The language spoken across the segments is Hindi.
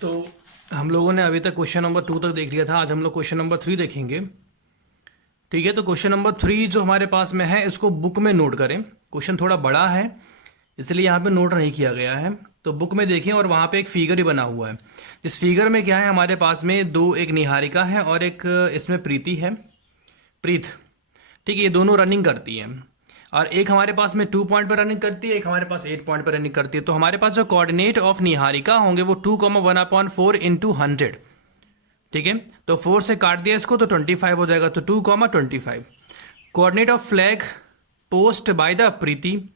तो हम लोगों ने अभी तक क्वेश्चन नंबर 2 तक देख लिया था। आज हम लोग क्वेश्चन नंबर 3 देखेंगे। ठीक है, तो क्वेश्चन नंबर 3 जो हमारे पास में है इसको बुक में नोट करें। क्वेश्चन थोड़ा बड़ा है इसलिए यहाँ पे नोट नहीं किया गया है, तो बुक में देखें और वहाँ पे एक फिगर ही बना हुआ है। इस फिगर में क्या है, हमारे पास में दो, एक निहारिका है और एक इसमें प्रीति है, प्रीत। ठीक है, ये दोनों रनिंग करती हैं और एक हमारे पास में 2 पॉइंट पर रनिंग करती है, एक हमारे पास 8 पॉइंट पर रनिंग करती है। तो हमारे पास जो कोऑर्डिनेट ऑफ निहारिका होंगे वो 2,1/4 इंटू 100। ठीक है, तो 4 से काट दिया इसको तो 25 हो जाएगा, तो 2,25। Coordinate of flag post by the Preeti,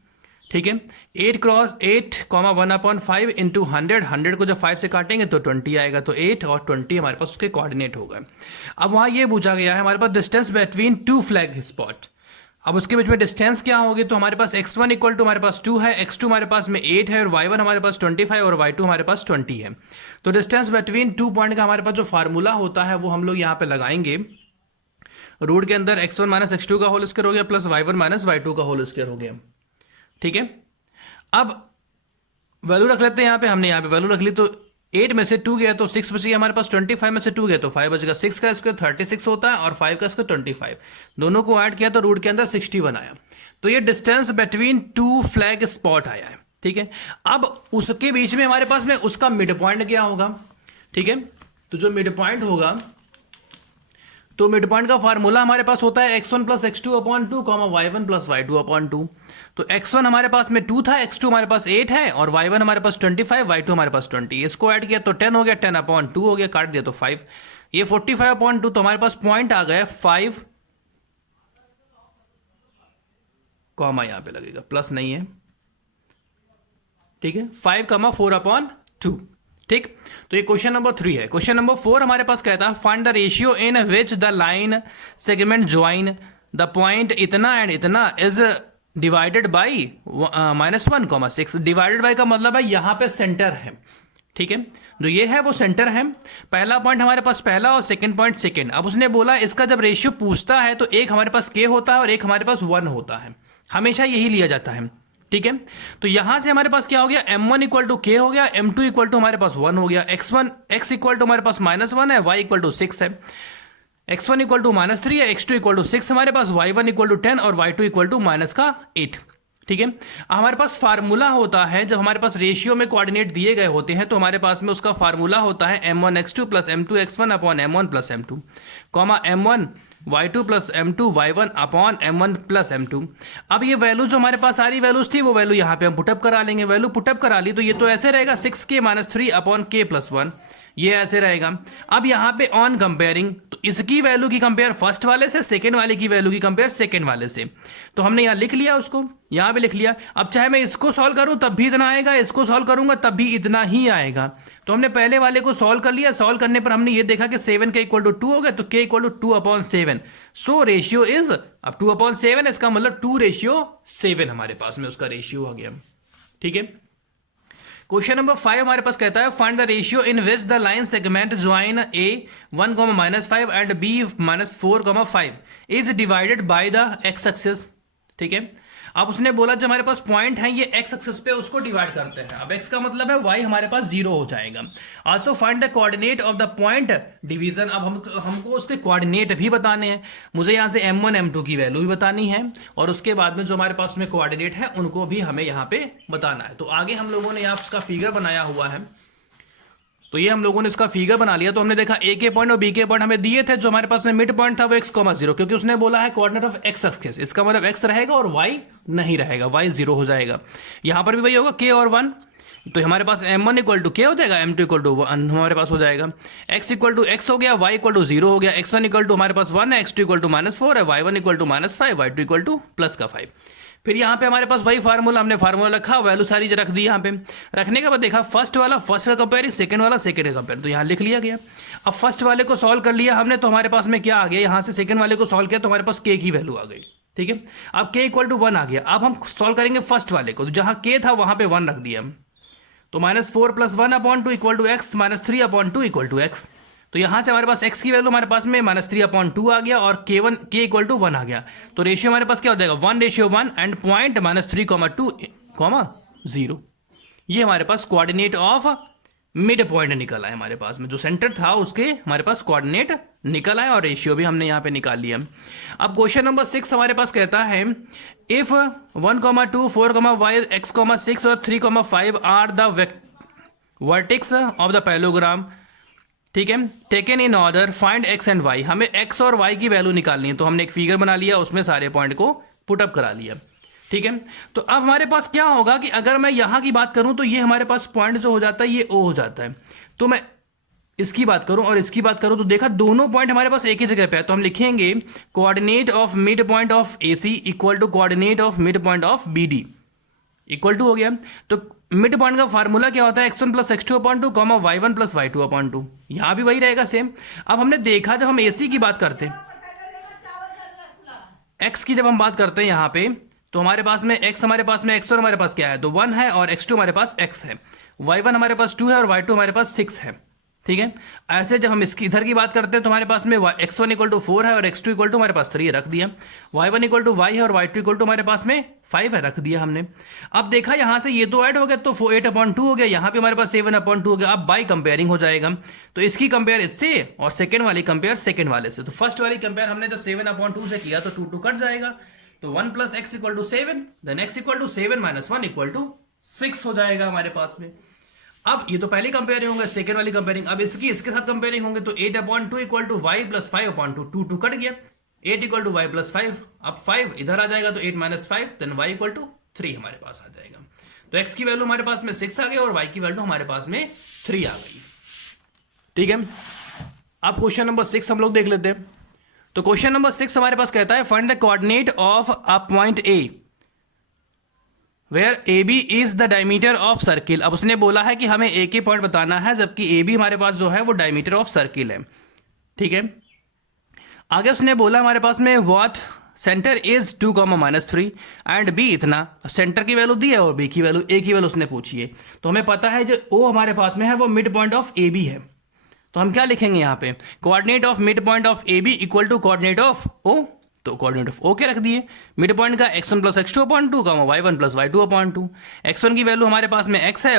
ठीक है, 8,1/5 इंटू 100 को जब 5 से काटेंगे तो 20 आएगा, तो 8 और 20 हमारे पास उसके कोऑर्डिनेट हो गए। अब वहाँ ये पूछा गया है हमारे पास डिस्टेंस बिटवीन 2 फ्लैग स्पॉट। अब उसके बीच में डिस्टेंस क्या होगी, तो हमारे पास x1 इक्वल टू हमारे पास 2 है, x2 हमारे पास में 8 है और y1 हमारे पास 25 और y2 हमारे पास 20 है। तो डिस्टेंस बिटवीन 2 पॉइंट का हमारे पास जो फार्मूला होता है वो हम लोग यहाँ पे लगाएंगे। रूट के अंदर x1 माइनस x2 का होल स्क्वायर हो गया प्लस y1 माइनस y2 का होल स्क्वायर हो गया। ठीक है, अब वैल्यू रख लेते हैं यहाँ पे। हमने यहाँ पे वैल्यू रख ली, तो 8 में से 2 गया तो 6 बच गया हमारे पास, 25 में से 2 गया तो 5 बचेगा। 6 का स्क्वायर 36 होता है और 5 का स्क्वायर 25, दोनों को ऐड किया तो रूट के अंदर 61 आया। तो ये डिस्टेंस बिटवीन 2 फ्लैग स्पॉट आया है। ठीक है, अब उसके बीच में हमारे पास में उसका मिड पॉइंट क्या होगा। ठीक है, तो जो मिड पॉइंट होगा, तो मिड पॉइंट का फार्मूला हमारे पास होता है x1 plus x2/2 y1 plus y2/2। तो x1 हमारे पास में 2 था, x2 हमारे पास 8 है और y1 हमारे पास 25, y2 हमारे पास 20। इसको ऐड किया तो 10 हो गया, 10/2 हो गया, काट दिया तो 5, ये 45/2। तो हमारे पास पॉइंट आ गया 5, कॉमा यहां पे लगेगा, प्लस नहीं है। ठीक है, 5,4/2। ठीक, तो ये क्वेश्चन नंबर 3 है। क्वेश्चन नंबर 4 हमारे पास कहता है find the ratio in which the line segment join the point इतना एंड इतना is divided by -1,6। Divided by का मतलब है यहाँ पे सेंटर है। ठीक है, जो ये है वो सेंटर है। पहला पॉइंट हमारे पास पहला और सेकंड पॉइंट सेकंड। अब उसने बोला इसका जब रेशियो पूछता है तो एक हमारे पास k होता है और एक हमारे पास 1 होता है, हमेशा यही लिया जाता है। ठीक है, तो यहां से हमारे पास क्या हो गया, m1 इक्वल टू k हो गया, m2 इक्वल टू हमारे पास 1 हो गया, x इक्वल टू हमारे पास -1 है, y इक्वल टू 6 है, x1 इक्वल टू -3 है, x2 इक्वल टू 6 हमारे पास, y1 इक्वल टू 10 और y2 इक्वल टू -8। ठीक है, हमारे पास फार्मूला होता है जब हमारे पास रेशियो में कोऑर्डिनेट दिए गए होते हैं तो हमारे पास में उसका फार्मूला होता है m1x2 plus m2x1 upon m1 plus m2, comma m1 y2 plus m2 y1 upon m1 plus m2। अब ये वैल्यू जो हमारे पास सारी वैल्यूज थी वो वैल्यू यहाँ पे हम पुटअप करा लेंगे। वैल्यू पुटअप करा ली तो ये तो ऐसे रहेगा 6k - 3 अपॉन k प्लस 1, ये ऐसे रहेगा। अब यहाँ पे ऑन कंपेयरिंग, तो इसकी वैल्यू की कंपेयर फर्स्ट वाले से, सेकंड वाले की वैल्यू की कंपेयर सेकंड वाले से। तो हमने यहाँ लिख लिया, उसको यहाँ पे लिख लिया। अब चाहे मैं इसको सॉल्व करूँ तब भी इतना आएगा, इसको सॉल्व करूंगा तब भी इतना ही आएगा। तो हमने पहले वाले को सॉल्व कर लिया। सॉल्व करने पर हमने ये देखा कि 7 के इक्वल टू 2 हो गया, तो k equal to 2/7। So ratio is, अब 2/7 इसका मतलब 2:7 हमारे पास में उसका रेशियो आ गया। ठीक है, क्वेश्चन नंबर 5 हमारे पास कहता है find the ratio in which the line segment join a 1, -5 and b -4, is divided by the x axis. ठीक है, अब उसने बोला जो हमारे पास पॉइंट है ये x एक्सिस पे उसको डिवाइड करते हैं। अब x का मतलब है y हमारे पास 0 हो जाएगा। Also find the coordinate of the point division. अब हमको उसके कोऑर्डिनेट भी बताने हैं। मुझे यहाँ से m1 m2 की वैल्यू भी बतानी है और उसके बाद में जो हमारे पास में कोऑर्डिनेट है उनको भी हमें यहाँ पे बताना है। तो आगे हम लोगों ने यहाँ उसका फिगर बनाया हुआ है, तो ये हम लोगों ने इसका फिगर बना लिया। तो हमने देखा ए के पॉइंट और बी के पॉइंट हमें दिए थे। जो हमारे पास में मिड पॉइंट था वो x,0, क्योंकि उसने बोला है कोऑर्डिनेट ऑफ x एक्सिस, इसका मतलब x रहेगा और y नहीं रहेगा, y 0 हो जाएगा। यहां पर भी वही होगा, k और 1। तो हमारे पास m1 इक्वल टू k हो जाएगा, m2 इक्वल टू 1 हमारे पास हो जाएगा, x इक्वल टू x हो गया, y इक्वल टू 0 हो गया, x1 इक्वल टू हमारे पास 1 है, x2 इक्वल टू -4 है, y1 equal to -5, y2 equal to +5। फिर यहाँ पे हमारे पास वही फार्मूला, हमने फार्मूला रखा, वैल्यू सारी रख दी। यहाँ पे रखने के बाद देखा फर्स्ट वाला फर्स्ट का कंपेयर, सेकंड वाला सेकंड का कंपेयर, तो यहाँ लिख लिया गया। अब फर्स्ट वाले को सॉल्व कर लिया हमने तो हमारे पास में क्या आ गया, यहाँ से सेकंड वाले को सॉल्व किया तो हमारे पास k की वैल्यू आ गई। ठीक है, अब k इक्वल टू 1 आ गया। अब हम सॉल्व करेंगे फर्स्ट वाले को, तो जहाँ k था वहां पे 1 रख दिया, तो -4 + 1/2 equal to x, -3/2 equal to x। तो यहां से हमारे पास x की वैल्यू हमारे पास में -3/2 आ गया और k इक्वल टू 1 आ गया। तो रेशियो हमारे पास क्या हो जाएगा, 1:1 एंड पॉइंट -3,2, 0। ये हमारे पास कोऑर्डिनेट ऑफ मिड पॉइंट निकल आए हमारे पास में, जो सेंटर था उसके हमारे पास कोऑर्डिनेट निकल आए और रेशियो भी हमने यहाँ पे निकाल लिया। अब क्वेश्चन नंबर 6 हमारे पास कहता है इफ 1,2 4,5 x,6 और 3,5 are the vertex of the parallelogram, ठीक है, taken in order, find x and y। हमें x और y की वैल्यू निकालनी है, तो हमने एक फिगर बना लिया, उसमें सारे पॉइंट को पुटअप करा लिया, ठीक है। तो अब हमारे पास क्या होगा कि अगर मैं यहां की बात करूं तो ये हमारे पास पॉइंट जो हो जाता है ये O हो जाता है। तो मैं इसकी बात करूं और इसकी बात करूं तो देखा दोनों पॉइंट हमारे पास एक ही जगह पे है, तो हम लिखेंगे coordinate of mid point of AC equal to coordinate of mid point of BD equal to हो गया। तो मिड पॉइंट का फार्मूला क्या होता है, x1 plus x2 upon 2 comma y1 plus y2 upon 2। यहां भी वही रहेगा सेम। अब हमने देखा जब हम AC की बात करते हैं, x की जब हम बात करते हैं यहां पे, तो हमारे पास में x हमारे पास में x1 हमारे पास क्या है, तो 1 है, और x2 हमारे पास x है, y1 हमारे पास 2 है और y2 हमारे पास 6 है, ठीक है। ऐसे जब हम इसकी इधर की बात करते हैं तो हमारे पास में x1 इक्वल टू 4 है और x2 इक्वल टू हमारे पास 3 है, रख दिया। y1 इक्वल टू y है और y2 इक्वल टू हमारे पास में 5 है, रख दिया हमने। अब देखा यहाँ से ये तो ऐड हो गया, तो 8/2 हो गया, यहाँ पे हमारे पास 7/2 हो गया। अब बाई कंपेयरिंग हो जाएगा, तो इसकी कंपेयर इससे और सेकेंड वाली कंपेयर सेकेंड वाले से। तो फर्स्ट वाली कंपेयर हमने जब 7/2 से किया तो 2 कट जाएगा, तो 1 plus x equal to 7, then x equal to 7 minus 1 equal to 6 हो जाएगा हमारे पास में। अब ये तो पहली कंपेयरिंग होंगे, सेकेंड वाली कंपेयरिंग, अब इसकी इसके साथ कंपेयरिंग होंगे, तो 8/2 equal to y plus 5/2, 2 cut गया, 8 इक्वल टू y प्लस 5, अब 5 इधर आ जाएगा, तो 8 minus 5, then y equal to 3 हमारे पास आ जाएगा। तो x की वैल्यू हमारे पास में 6 आ गई और y की वैल्यू हमारे पास में 3 आ गई, ठीक है। अब क्वेश्चन नंबर 6 हम लोग देख लेते हैं। तो क्वेश्चन नंबर 6 हमारे पास कहता है find the coordinate of a point A where AB is the diameter of circle. अब उसने बोला है कि हमें A के पॉइंट बताना है, जबकि AB हमारे पास जो है वो डायमीटर ऑफ सर्किल है, ठीक है। आगे उसने बोला हमारे पास में what centre is 2, -3 and B इतना, सेंटर की वैल्यू दी है और B की वैल्यू, A की वैल्यू उसने पूछी है। तो हमें पता है जो O हमारे पास में है वो मिड पॉइंट ऑफ AB है, तो हम क्या लिखेंगे यहाँ पे, coordinate of mid point of AB equal to coordinate of O, तो कोऑर्डिनेट ऑफ O के रख दिए। मिड पॉइंट का x1 plus x2 upon 2 y1 plus y2 upon 2। x1 की वैल्यू हमारे पास में x है,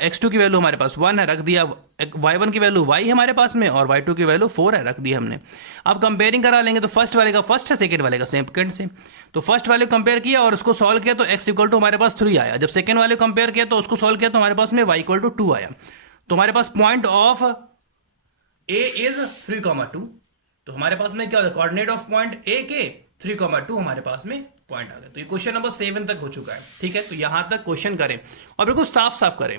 x2 की वैल्यू हमारे पास 1 है, रख दिया। y1 की वैल्यू y है हमारे पास में और y2 की वैल्यू 4 है, रख दिया हमने। अब कंपेयरिंग करा लेंगे, तो फर्स्ट वाले का फर्स्ट है, सेकेंड वाले का सेकेंड से। तो फर्स्ट वाले कंपेयर किया और उसको सॉल्व किया तो x इक्वल टू हमारे पास 3 आया। जब सेकेंड वाले कंपेयर किया तो उसको सॉल्व किया तो हमारे पास में y इक्वल टू 2 आया। तो हमारे पास पॉइंट ऑफ A इज 3,2, तो हमारे पास में क्या होता है, कोऑर्डिनेट ऑफ पॉइंट A के 3,2 हमारे पास में पॉइंट आ गया। तो ये क्वेश्चन नंबर 7 तक हो चुका है, ठीक है। तो यहां तक क्वेश्चन करें और बिल्कुल साफ साफ करें।